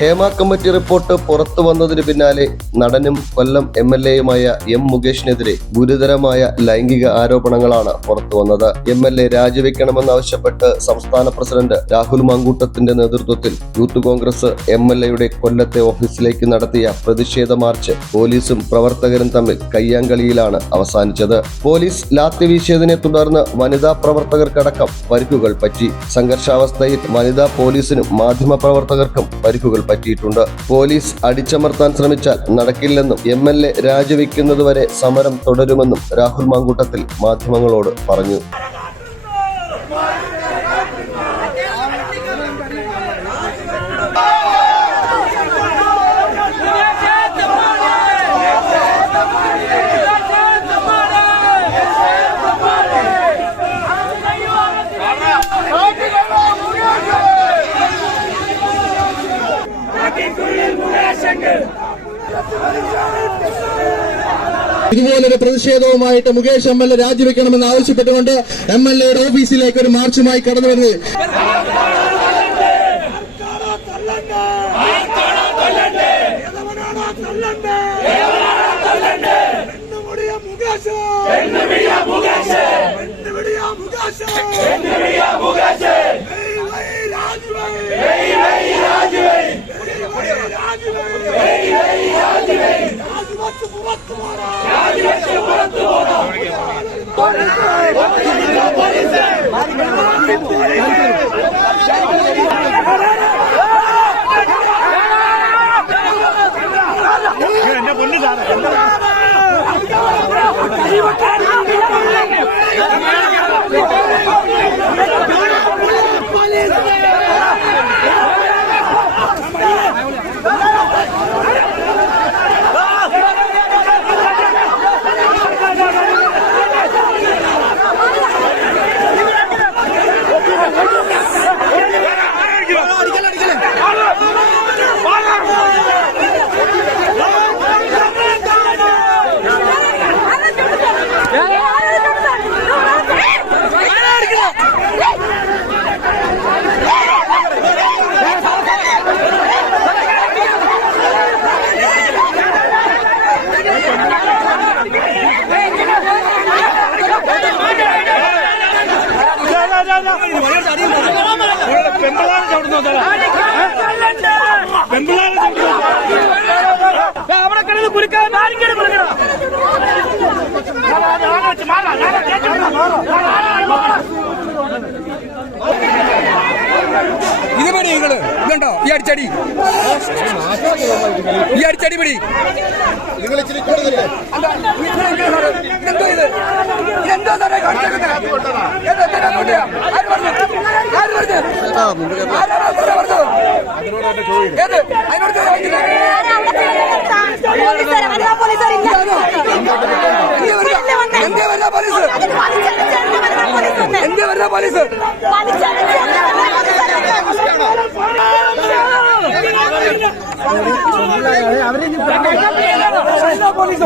Hema committee report പുറത്തു വന്നതിന് പിന്നാലെ നടനും കൊല്ലം എം എൽ എയുമായ എം മുകേഷിനെതിരെ ഗുരുതരമായ ലൈംഗിക ആരോപണങ്ങളാണ് പുറത്തു വന്നത്. എം എൽ എ രാജിവെക്കണമെന്നാവശ്യപ്പെട്ട് സംസ്ഥാന പ്രസിഡന്റ് രാഹുൽ മാങ്കൂട്ടത്തിന്റെ നേതൃത്വത്തിൽ യൂത്ത് കോൺഗ്രസ് എം എൽ എയുടെ കൊല്ലത്തെ ഓഫീസിലേക്ക് നടത്തിയ പ്രതിഷേധ മാർച്ച് പോലീസും പ്രവർത്തകരും തമ്മിൽ കയ്യാങ്കളിയിലാണ് അവസാനിച്ചത്. പോലീസ് ലാത്തി വീശിയതിനെ തുടർന്ന് വനിതാ പ്രവർത്തകർക്കടക്കം പരിക്കുകൾ പറ്റി. സംഘർഷാവസ്ഥയിൽ വനിതാ പോലീസിനും മാധ്യമ പ്രവർത്തകർക്കും പരിക്കുകൾ പറ്റിയിട്ടുണ്ട്. പോലീസ് അടിച്ചമർത്താൻ ശ്രമിച്ചാൽ നടക്കില്ലെന്നും എം എൽ എ രാജിവെക്കുന്നതുവരെ സമരം തുടരുമെന്നും രാഹുൽ മാങ്കൂട്ടത്തിൽ മാധ്യമങ്ങളോട് പറഞ്ഞു. ഇതുപോലൊരു പ്രതിഷേധവുമായിട്ട് മുകേഷ് എം എൽ എ രാജിവെക്കണമെന്ന് ആവശ്യപ്പെട്ടുകൊണ്ട് എം എൽ എയുടെ ഓഫീസിലേക്ക് ഒരു മാർച്ചുമായി കടന്നു വരുന്നത് ಆದಿವಾಸಿ ಭರತ್ ಕುಮಾರ ಆದಿವಾಸಿ ಭರತ್ അവിടെ കിടന്ന് കുലുക്കാൻ നാലിക്കടി കുലുക്കണം ഇത് അടിച്ചടി ഈ അടിച്ചടി പിടി എന്ത് സാറേ ചോദിക്കില്ല. എന്തേ വരുന്ന പോലീസ് എന്തേ വരുന്ന പോലീസ്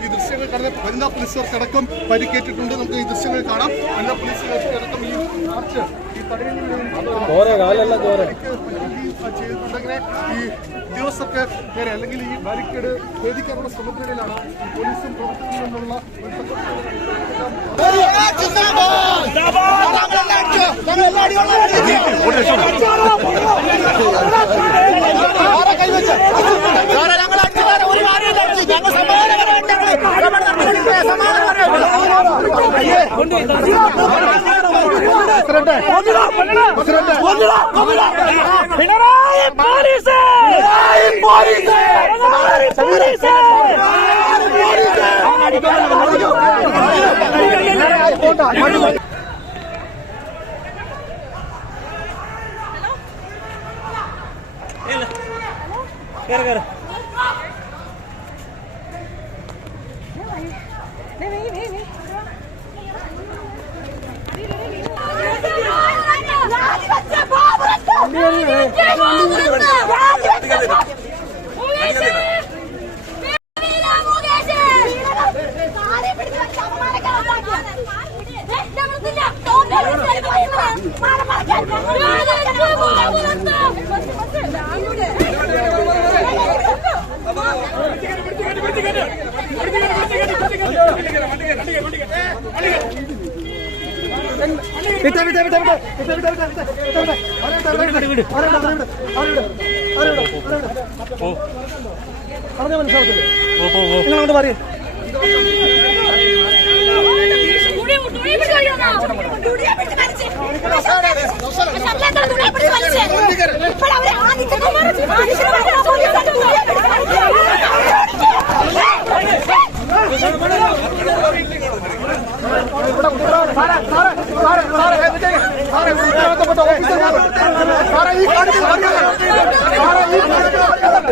ഈ ദൃശ്യങ്ങൾ കാണുന്ന വനിതാ പോലീസുകാർക്കടക്കം പരിക്കേറ്റിട്ടുണ്ട് നമുക്ക് ഈ ദൃശ്യങ്ങൾ കാണാം. വനിതാ പോലീസുകാർക്കടക്കം ഈ മാർച്ച് ഈ തടയുന്നതിന് ചെയ്തിട്ടുണ്ടെങ്കിൽ ഈ ഉദ്യോഗസ്ഥർക്ക് നേരെ അല്ലെങ്കിൽ ഈ ബാരിക്കേഡ് ഭേദിക്കാനുള്ള ശ്രമത്തിനിടയിലാണ് ഈ പോലീസും പ്രവർത്തകരും നിന്നുള്ള பினராயி போலீஸ் போலீஸ் கேரு கேரு വിട്ട് വിട്ട്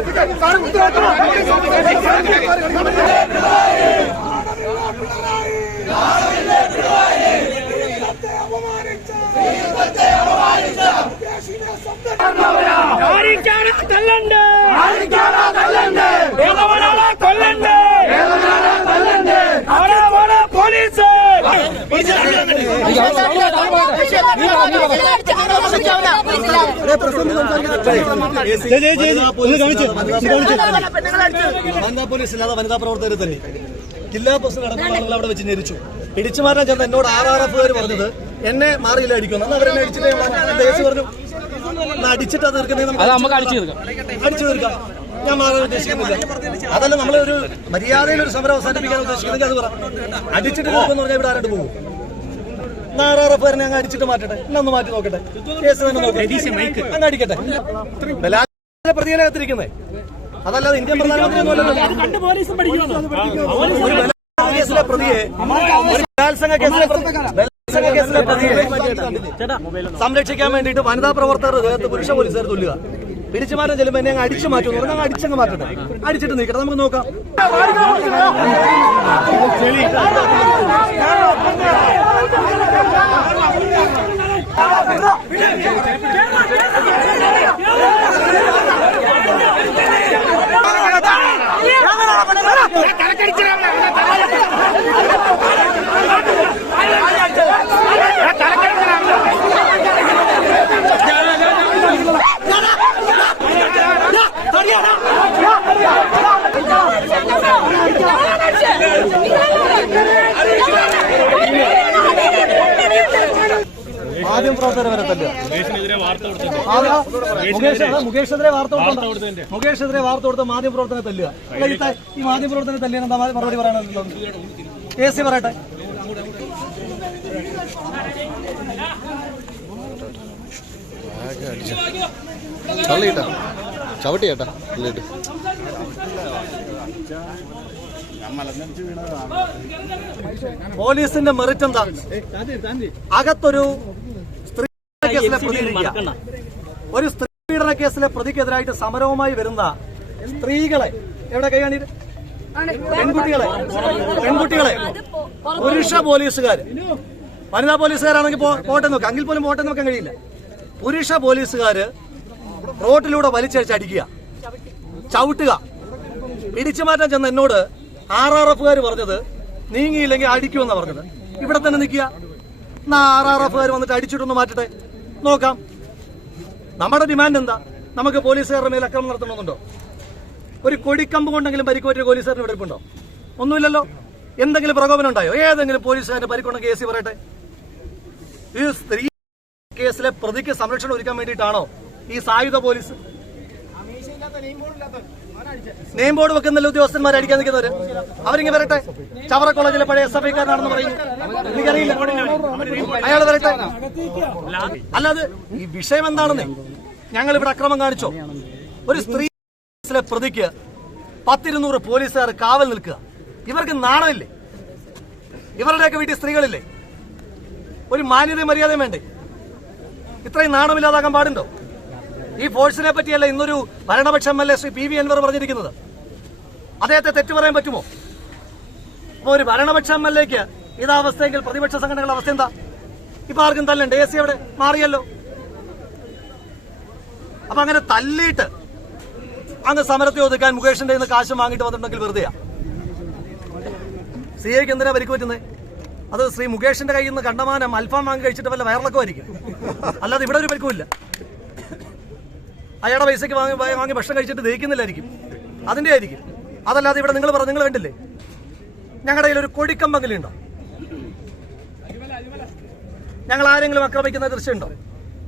പിണറായി പോലീസ് പോലീസ് പോലീസ് ആരിക്കാണ് തല്ലണ്ട് ഏതവനാണ് കൊല്ലണ്ട് അവിടെ അവിടെ പോലീസ് വനിതാ പോലീസ് ഇല്ലാതെ വനിതാ പ്രവർത്തകർ തന്നെ. ജില്ലാ പ്രസിഡന്റ് അടക്കമുള്ള ആളുകൾ അവിടെ വെച്ച് ഞെരിച്ചു. പിടിച്ചു മാറ്റാൻ ചെന്ന എന്നോട് ആർ ആർ എഫ് പറഞ്ഞത് എന്നെ മാറിയില്ല അടിക്കുന്നു അന്ന് അവരെന്നെ അടിച്ചിട്ട് കേസ് പറഞ്ഞു. "എന്നാ അടിച്ചിട്ട് അത് തീർക്കുന്നേ അത് നമുക്ക് അടിച്ചു തീർക്കാം. ഞാൻ മാറാൻ ഉദ്ദേശിക്കുന്നില്ല. അതല്ല നമ്മളൊരു മര്യാദയിൽ ഒരു സമരം അവസാനിപ്പിക്കാൻ ഉദ്ദേശിക്കുന്നെങ്കിൽ അത് പറ. അടിച്ചിട്ട് പോകുമെന്ന് പറഞ്ഞാൽ ഇവിടെ ആരോട് പോകും. ആർ പേരനെ എഫ് അങ്ങ് അടിച്ചിട്ട് മാറ്റട്ടെ. എന്നൊന്ന് മാറ്റി നോക്കട്ടെ. കേസ് തന്നെ നോക്കട്ടെ. അങ്ങ് അടിക്കട്ടെ. ബലാത്സംഗ പ്രതികളകത്തിരിക്കുന്നേ അതല്ലാതെ ഇന്ത്യൻ പ്രധാനമന്ത്രി ഒന്നുമല്ലല്ലോ കേസിലെ പ്രതിയെ ഒരു ബലാത്സംഗ കേസിലെ പ്രതി- ബലാത്സംഗ കേസിലെ പ്രതിയെ സംരക്ഷിക്കാൻ വേണ്ടിയിട്ട് വനിതാ പ്രവർത്തകർ ദേഹത്ത് പുരുഷ പോലീസുകാർ തുല്ലുക. പിരിച്ചു മാറ്റാൻ ചെല്ലുമ്പോൾ എന്നെ അങ്ങ് അടിച്ചു മാറ്റും എന്ന് പറഞ്ഞാൽ അടിച്ചങ്ങ് മാറ്റട്ടെ. അടിച്ചിട്ട് നിൽക്കട്ടെ നമുക്ക് നോക്കാം. ആദ്യം പ്രവർത്തകരെ വരെ തല്ലുക ആദ്യം- മുകേഷ് അതാ മുകേഷിനെതിരെ വാർത്ത മുകേഷ് എതിരെ വാർത്ത കൊടുത്ത മാധ്യമ പ്രവർത്തനം തല്ലുക. അല്ല ഈ മാധ്യമ പ്രവർത്തനം തല്ലിയ എന്താ മറുപടി പറയാനുള്ളത് എ സി പറയട്ടെ. തള്ളിയിട്ടാ? ചവിട്ടിയേട്ടാ? തള്ളിയിട്ട്. പോലീസിന്റെ മെറിറ്റ് എന്താ? അകത്തൊരു കേസിലെ പ്രതികരിക്കുക. ഒരു സ്ത്രീ പീഡന കേസിലെ പ്രതിക്കെതിരായിട്ട് സമരവുമായി വരുന്ന സ്ത്രീകളെ എവിടെ കൈകാണി പെൺകുട്ടികളെ പെൺകുട്ടികളെ. പുരുഷ പോലീസുകാർ വനിതാ പോലീസുകാരാണെങ്കിൽ പോട്ടെ നോക്കാം. അങ്കിൽ പോലും പോട്ടെ നോക്കാൻ കഴിയില്ല. പുരുഷ പോലീസുകാർ റോട്ടിലൂടെ വലിച്ചടിച്ച് അടിക്കുക. ചവിട്ടുക. പിടിച്ചു മാറ്റാൻ ചെന്ന എന്നോട് ആർ ആർ എഫുകാർ പറഞ്ഞത് നീങ്ങിയില്ലെങ്കിൽ അടിക്കുമെന്നാണ് പറഞ്ഞത്. ഇവിടെ തന്നെ നിൽക്കുക. എന്നാ ആർ ആർ എഫുകാർ വന്നിട്ട് അടിച്ചിട്ടൊന്ന് മാറ്റട്ടെ? നോക്കാം. നമ്മുടെ ഡിമാൻഡ് എന്താ? നമുക്ക് പോലീസുകാരുടെ മേൽ അക്രമം നടത്തണമെന്നുണ്ടോ? ഒരു കൊടിക്കമ്പ് കൊണ്ടെങ്കിലും പരിക്കുപറ്റിയ പോലീസുകാരന് വെടിപ്പുണ്ടോ ഒന്നുമില്ലല്ലോ. എന്തെങ്കിലും പ്രകോപനം ഉണ്ടായോ? ഏതെങ്കിലും പോലീസുകാരുടെ പരിക്കുണ്ടെങ്കിൽ കേസ് പറയട്ടെ. ഈ സ്ത്രീ കേസിലെ പ്രതിക്ക് സംരക്ഷണം ഒരുക്കാൻ വേണ്ടിയിട്ടാണോ ഈ സായുധ പോലീസ്? നെയിം ബോർഡ് വെക്കുന്നല്ലോ ഉദ്യോഗസ്ഥന്മാർ അടിക്കാൻ നിൽക്കുന്നവര്. അവരിങ്ങനെ വരട്ടെ. ചവറ കോളേജിലെ പഴയ എസ് എഫ് ഐക്കാരനാണെന്ന് പറയുന്നു എനിക്കറിയില്ല. അയാൾ വരട്ടെ. അല്ലാതെ ഈ വിഷയം എന്താണെന്ന് ഞങ്ങൾ ഇവിടെ അക്രമം കാണിച്ചോ. ഒരു സ്ത്രീ പ്രതിക്ക് പത്തിരുന്നൂറ് പോലീസുകാർ കാവൽ നിൽക്കുക. ഇവർക്ക് നാണമില്ലേ? ഇവരുടെയൊക്കെ വീട്ടിൽ സ്ത്രീകളില്ലേ? ഒരു മാന്യതയും മര്യാദയും വേണ്ടേ? ഇത്രയും നാണമില്ലാതാകാൻ പാടുണ്ടോ? ഈ ഫോഴ്സിനെ പറ്റിയല്ല ഇന്നൊരു ഭരണപക്ഷ M L A Shri P V Anvar പറഞ്ഞിരിക്കുന്നത്? അദ്ദേഹത്തെ തെറ്റു പറയാൻ പറ്റുമോ? അപ്പൊ ഒരു ഭരണപക്ഷ എം എൽ എക്ക് ഇതാ അവസ്ഥയെങ്കിൽ പ്രതിപക്ഷ സംഘടനകളുടെ അവസ്ഥ എന്താ? ഇപ്പൊ ആർക്കും തല്ലണ്ട്. എ സി അവിടെ മാറിയല്ലോ. അപ്പൊ അങ്ങനെ തല്ലിയിട്ട് അങ്ങ് സമരത്തെ ഒതുക്കാൻ മുകേഷിന്റെ നിന്ന് കാശ് വാങ്ങിയിട്ട് വന്നിട്ടുണ്ടെങ്കിൽ വെറുതെയാ. സി ഐക്ക് എന്തിനാ പരിക്ക് പറ്റുന്നത്? അത് ശ്രീ മുകേഷിന്റെ കയ്യിൽ നിന്ന് കണ്ടമാനം അൽഫാം വാങ്ങി കഴിച്ചിട്ട് വല്ല വയറിളക്കമായിരിക്കും. അല്ലാതെ ഇവിടെ ഒരു പരിക്കുമില്ല. അയാളുടെ പൈസക്ക് വാങ്ങി വാങ്ങി ഭക്ഷണം കഴിച്ചിട്ട് ദഹിക്കുന്നില്ലായിരിക്കും. അതിന്റെ ആയിരിക്കും. അതല്ലാതെ ഇവിടെ നിങ്ങൾ പറഞ്ഞു നിങ്ങൾ കണ്ടില്ലേ? ഞങ്ങളുടെ കയ്യിൽ ഒരു കൊടിക്കമ്പങ്കിലുണ്ടോ ഞങ്ങൾ ആരെങ്കിലും ആക്രമിക്കുന്ന ദൃശ്യമുണ്ടോ